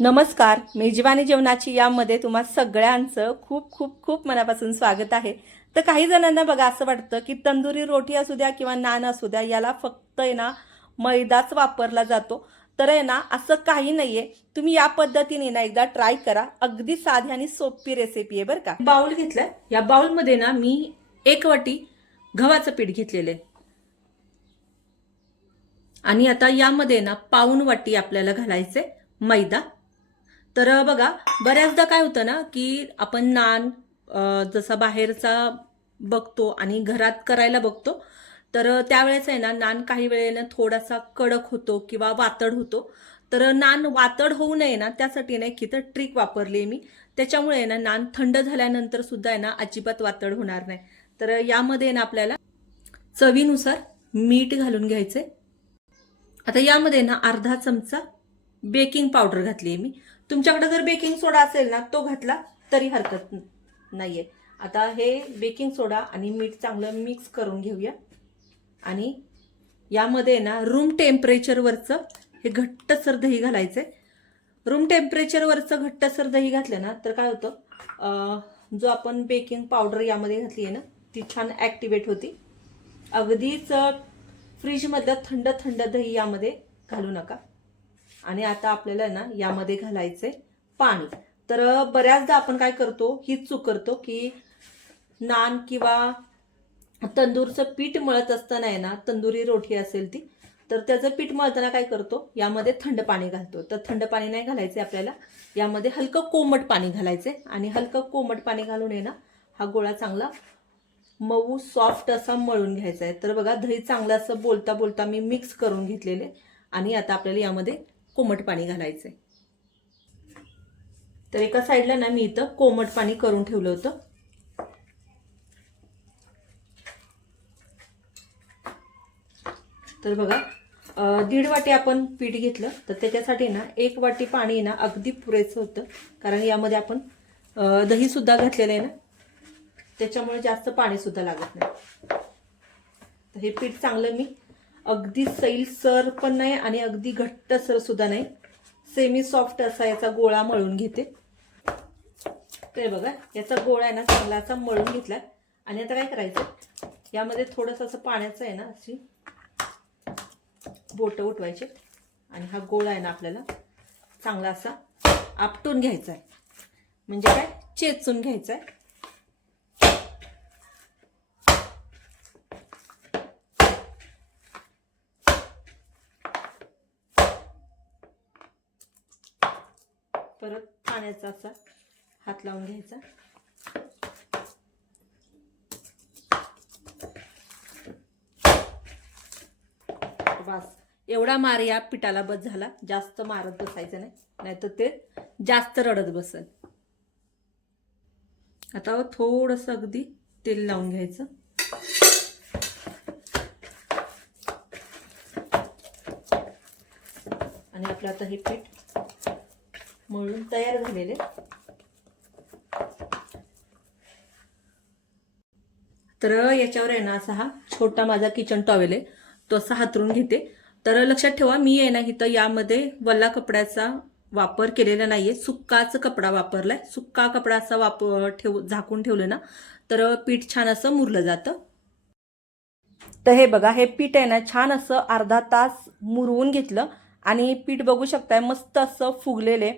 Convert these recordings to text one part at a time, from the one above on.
नमस्कार मेजवानी जेवणाची यामध्ये तुम्हा सगळ्यांचं खूप खूप खूप मनापासून स्वागत आहे. तर काही जणांना बघा असं वाटतं की तंदुरी रोटी असू द्या किंवा नान असू द्या याला फक्त आहे ना मैदाच वापरला जातो. तर आहे ना असं काही नाहीये. तुम्ही या पद्धतीने ना एकदा ट्राय करा. अगदी साधी आणि सोपी रेसिपी आहे बरं का. बाउल घेतलाय. या बाउलमध्ये ना मी एक वाटी गव्हाचं पीठ घेतलेलं आहे. आणि आता यामध्ये ना पाऊन वाटी आपल्याला घालायचे मैदा. तर बघा बऱ्याचदा काय होतं ना की आपण नान जसा बाहेरचा बघतो आणि घरात करायला बघतो तर त्यावेळेस आहे ना नान काही वेळेला थोडासा कडक होतो किंवा वातड होतो. तर नान वातड होऊ नये ना त्यासाठी ना की तर ट्रिक वापरली आहे मी. त्याच्यामुळे आहे ना नान थंड झाल्यानंतर सुद्धा आहे ना अजिबात वातड होणार नाही. तर यामध्ये ना आपल्याला चवीनुसार मीठ घालून घ्यायचे आता यामध्ये ना अर्धा चमचा बेकिंग पावडर घातली आहे मी. तुमच्याकडे जर बेकिंग सोडा असेल ना तो घातला तरी हरकत नाही नाहीये. आता हे बेकिंग सोडा आणि मीठ चांगलं मिक्स करून घेऊया. आणि यामध्ये ना रूम टेम्परेचरवरचं हे घट्टसर दही घालायचंय. रूम टेम्परेचरवरचं घट्टसर दही घातलं ना तर काय होतं जो आपण बेकिंग पावडर यामध्ये घातली आहे ना ती छान ॲक्टिवेट होती. अगदीच फ्रीजमधलं थंड थंड दही यामध्ये घालू नका. आणि आता आपल्याला ना यामध्ये घालायचे पाणी. तर बऱ्याचदा आपण काय करतो ही चूक करतो की नान किंवा तंदूरचं पीठ मळत असताना आहे ना तंदुरी रोटी असेल ती तर त्याचं पीठ मळताना काय करतो यामध्ये थंड पाणी घालतो. तर थंड पाणी नाही घालायचे आपल्याला यामध्ये हलकं कोमट पाणी घालायचे आणि हलकं कोमट पाणी घालून आहे ना हा गोळा चांगला मऊ सॉफ्ट असा मळून घ्यायचा आहे तर बघा दही चांगलं असं बोलता बोलता मी मिक्स करून घेतलेले. आणि आता आपल्याला यामध्ये कोमट पाणी घालायचं आहे तर एका साईडला ना मी इथं कोमट पाणी करून ठेवलं होतं. तर बघा दीड वाटी आपण पीठ घेतलं तर त्याच्यासाठी ना एक वाटी पाणी ना अगदी पुरेसं होतं. कारण यामध्ये आपण दहीसुद्धा घातलेलं आहे ना. त्याच्यामुळे जास्त पाणीसुद्धा लागत नाही. तर हे पीठ चांगलं मी अगदी सैल सर पण नाही आणि अगदी घट्ट सर सुद्धा नाही. सेमी सॉफ्ट असा याचा गोळा मळून घेते. ते बघा याचा गोळा आहे ना चांगला असा मळून घेतला आणि आता काय करायचं यामध्ये थोडंसं असं पाण्याचं आहे ना अशी बोटं उठवायचे. आणि हा गोळा आहे ना आपल्याला चांगला असा आपटून घ्यायचा आहे म्हणजे काय? चेचून घ्यायचा आहे परत पाण्याचा असा हात लावून घ्यायचा. बस. एवढा मार या पिठाला बस झाला. जास्त मारत बसायचं नाही. नाहीतर ते जास्त रडत बसल. आता थोडंसं अगदी तेल लावून घ्यायचं. आणि आपलं आता हे पीठ मळून तयार झालेले. तर याच्यावर आहे ना असा हा छोटा माझा किचन टॉवेल आहे. तो असा हातरून घेते. तर लक्षात ठेवा मी आहे ना इथं यामध्ये वल्ला कपड्याचा वापर केलेला नाहीये. सुक्काच कपडा वापरलाय. सुक्का कपडा असा वापर ठेव झाकून ठेवलं ना तर पीठ छान असं मुरलं जातं. तर हे बघा हे पीठ आहे ना छान असं अर्धा तास मुरवून घेतलं. आणि पीठ बघू शकताय मस्त असं फुगलेले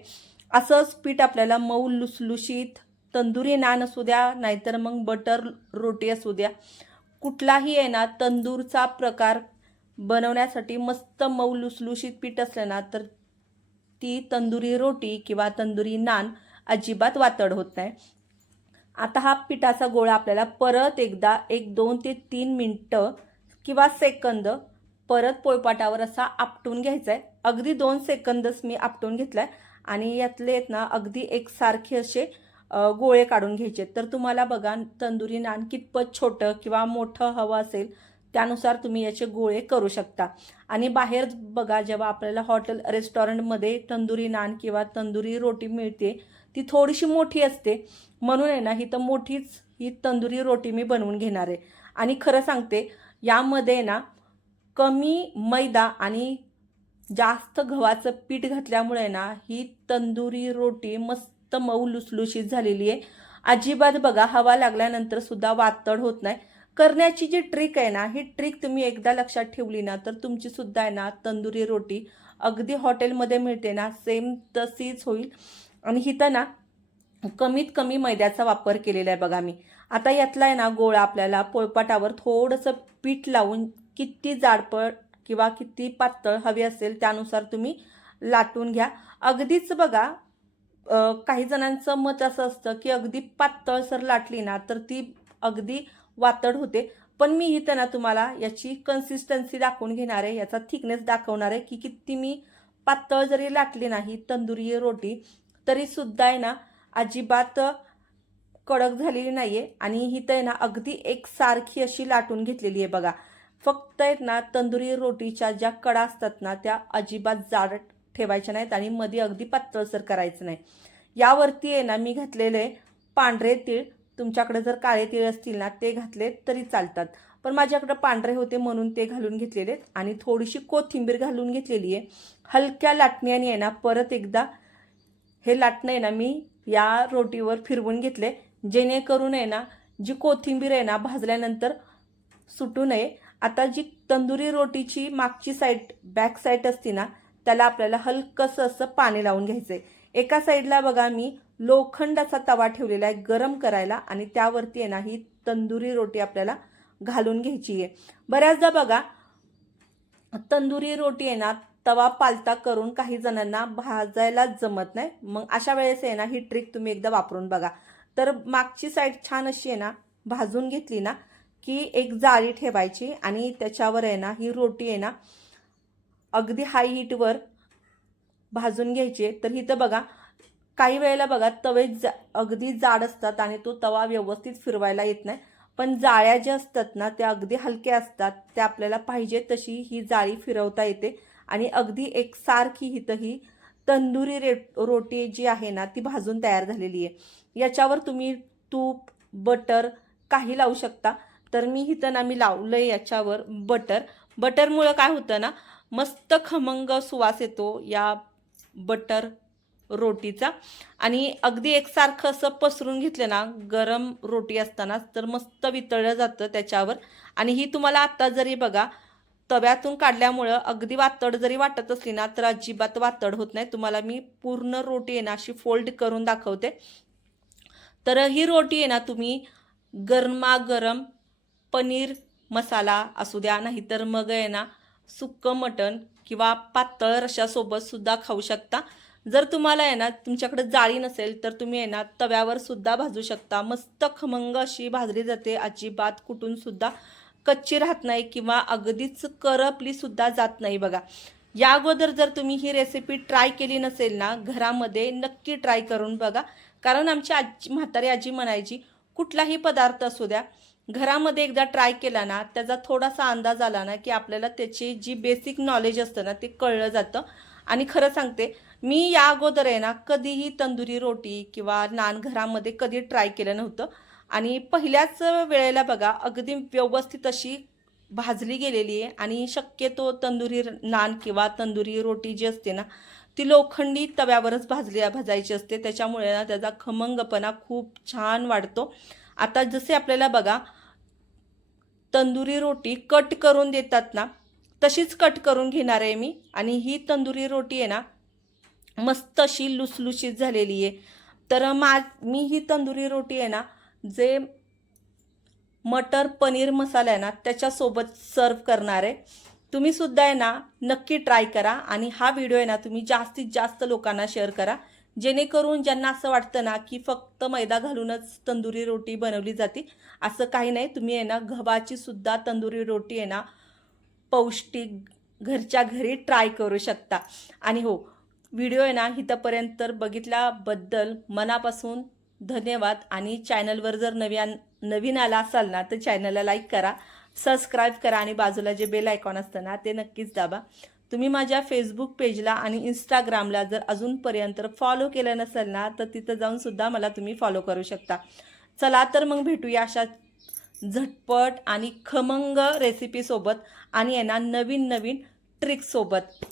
असंच पीठ आपल्याला मऊ लुसलुशीत तंदुरी नान असू द्या नाहीतर मग बटर रोटी असू द्या कुठलाही आहे ना तंदूरचा प्रकार बनवण्यासाठी मस्त मऊ लुसलुशीत पीठ असलं ना तर ती तंदुरी रोटी किंवा तंदुरी नान अजिबात वातड होत नाही. आता हा पिठाचा गोळा आपल्याला परत एकदा एक दोन ते तीन मिनटं किंवा सेकंद परत पोळपाटावर असा आपटून घ्यायचा आहे अगदी दोन सेकंदच मी आपटून घेतला आहे आणि यातले आहेत ना अगदी एकसारखे असे गोळे काढून घ्यायचे. तर तुम्हाला बघा तंदुरी नान कितपत छोटं किंवा मोठं हवं असेल त्यानुसार तुम्ही याचे गोळे करू शकता. आणि बाहेर बघा जेव्हा आपल्याला हॉटेल रेस्टॉरंटमध्ये तंदुरी नान किंवा तंदुरी रोटी मिळते ती थोडीशी मोठी असते. म्हणून आहे ना ही तर मोठीच ही तंदुरी रोटी मी बनवून घेणार आहे. आणि खरं सांगते यामध्ये ना कमी मैदा आणि जास्त गव्हाचं पीठ घातल्यामुळे ना ही तंदुरी रोटी मस्त मऊ लुसलुशीत झालेली आहे. अजिबात बघा हवा लागल्यानंतर सुद्धा वातड होत नाही. करण्याची जी ट्रिक आहे ना ही ट्रिक तुम्ही एकदा लक्षात ठेवली ना तर तुमची सुद्धा आहे ना तंदुरी रोटी अगदी हॉटेलमध्ये मिळते ना सेम तशीच होईल. आणि हिथं ना कमीत कमी मैद्याचा वापर केलेला आहे बघा मी. आता यातला आहे ना गोळा आपल्याला पोळपाटावर थोडंसं पीठ लावून किती जाडपड किंवा किती पातळ हवी असेल त्यानुसार तुम्ही लाटून घ्या. अगदीच बघा काही जणांचं मत असं असतं की अगदी पातळसर लाटली ना तर ती अगदी वातड होते. पण मी इथं ना तुम्हाला याची कन्सिस्टन्सी दाखवून घेणार आहे याचा थिकनेस दाखवणार आहे की किती मी पातळ जरी लाटली नाही तंदुरी रोटी तरी सुद्धा आहे ना अजिबात कडक झालेली नाही आहे आणि ही आहे ना अगदी एकसारखी अशी लाटून घेतलेली आहे बघा. फक्त आहेत ना तंदुरी रोटीच्या ज्या कडा असतात ना त्या अजिबात जाड ठेवायच्या नाहीत आणि मध्ये अगदी पातळसर करायचं नाही. यावरती आहे ना मी घातलेले पांढरे तीळ तुमच्याकडे जर काळे तीळ असतील ना ते घातले तरी चालतात. पण माझ्याकडे पांढरे होते म्हणून ते घालून घेतलेले आहेत आणि थोडीशी कोथिंबीर घालून घेतलेली आहे. हलक्या लाटण्याने आहे ना परत एकदा हे लाटणं आहे ना मी या रोटीवर फिरवून घेतले. जेणेकरून आहे ना जी कोथिंबीर आहे ना भाजल्यानंतर सुटू नये. आता जी तंदुरी रोटीची मागची साईड बॅक साईड असते ना त्याला आपल्याला हलकंसं असं पाणी लावून घ्यायचं आहे एका साईडला बघा मी लोखंडाचा तवा ठेवलेला आहे गरम करायला आणि त्यावरती आहे ना ही तंदुरी रोटी आपल्याला घालून घ्यायची आहे बऱ्याचदा बघा तंदुरी रोटी आहे ना तवा पालता करून काही जणांना भाजायलाच जमत नाही. मग अशा वेळेस आहे ना ही ट्रिक तुम्ही एकदा वापरून बघा. तर मागची साईड छान अशी आहे ना भाजून घेतली ना की एक जाळी ठेवायची आणि त्याच्यावर आहे ना ही रोटी आहे ना अगदी हाय हीटवर भाजून घ्यायची तर इथं बघा काही वेळेला बघा तवे जा अगदी जाड असतात आणि तो तवा व्यवस्थित फिरवायला येत नाही. पण जाळ्या ज्या असतात ना त्या अगदी हलक्या असतात त्या आपल्याला पाहिजे तशी ही जाळी फिरवता येते. आणि अगदी एकसारखी इथं ही तंदुरी रे रोटी जी आहे ना ती भाजून तयार झालेली आहे. याच्यावर तुम्ही तूप बटर काही लावू शकता. तर मी इथं ना मी लावलं आहे याच्यावर बटर बटरमुळं काय होतं ना मस्त खमंग सुवास येतो या बटर रोटीचा. आणि अगदी एकसारखं असं पसरून घेतलं ना गरम रोटी असताना तर मस्त वितळलं जातं त्याच्यावर. आणि ही तुम्हाला आत्ता जरी बघा तव्यातून काढल्यामुळं अगदी वातड जरी वाटत असली ना तर अजिबात वातड होत नाही. तुम्हाला मी पूर्ण रोटी आहे ना अशी फोल्ड करून दाखवते. तर ही रोटी आहे ना तुम्ही गरमागरम पनीर मसाला असू द्या नाहीतर मग आहे ना सुक्कं मटण किंवा पातळ रशासोबत सुद्धा खाऊ शकता. जर तुम्हाला आहे ना तुमच्याकडे जाळी नसेल तर तुम्ही आहे ना तव्यावर सुद्धा भाजू शकता. मस्त खमंग अशी भाजली जाते अजिबात कुठून सुद्धा कच्ची राहत नाही किंवा अगदीच करपली सुद्धा जात नाही बघा. या अगोदर जर तुम्ही ही रेसिपी ट्राय केली नसेल ना घरामध्ये नक्की ट्राय करून बघा. कारण आमची आजी म्हातारी आजी म्हणायची कुठलाही पदार्थ असू द्या घरामध्ये एकदा ट्राय केला ना त्याचा थोडासा अंदाज आला ना की आपल्याला त्याची जी बेसिक नॉलेज असतं ना ते कळलं जातं. आणि खरं सांगते मी या अगोदर आहे ना कधीही तंदुरी रोटी किंवा नान घरामध्ये कधी ट्राय केलं नव्हतं. आणि पहिल्याच वेळेला बघा अगदी व्यवस्थित अशी भाजली गेलेली आहे. आणि शक्यतो तंदुरी नान किंवा तंदुरी रोटी जी असते ना ती लोखंडी तव्यावरच भाजली भाजायची असते. त्याच्यामुळे ना त्याचा खमंगपणा खूप छान वाढतो. आता जसे आपल्याला बघा तंदुरी रोटी कट करून देतात ना तशीच कट करून घेणार आहे मी. आणि ही तंदुरी रोटी आहे ना मस्त अशी लुसलुशीत झालेली आहे. तर मा मी ही तंदुरी रोटी आहे ना जे मटर पनीर मसाला आहे ना त्याच्यासोबत सर्व करणार आहे. तुम्ही सुद्धा आहे ना नक्की ट्राय करा. आणि हा व्हिडिओ आहे ना तुम्ही जास्तीत जास्त लोकांना शेअर करा. जेणेकरून ज्यांना असं वाटतं ना की फक्त मैदा घालूनच तंदुरी रोटी बनवली जाते असं काही नाही. तुम्ही आहे ना गव्हाची सुद्धा तंदुरी रोटी आहे ना पौष्टिक घरच्या घरी ट्राय करू शकता. आणि हो व्हिडिओ आहे ना इथंपर्यंत तर बघितल्याबद्दल मनापासून धन्यवाद. आणि चॅनलवर जर नव्या नवीन आला असाल ना तर चॅनलला लाईक करा सबस्क्राईब करा आणि बाजूला जे बेल आयकॉन असतं ना ते नक्कीच दाबा. तुम्ही माझ्या फेसबुक पेजला आणि इंस्टाग्रामला जर अजूनपर्यंत फॉलो केलं नसेल ना तर तिथं जाऊन सुद्धा मला तुम्ही फॉलो करू शकता. चला तर मग भेटूया अशा झटपट आणि खमंग रेसिपीसोबत आणि आहे ना नवीन नवीन ट्रिकसोबत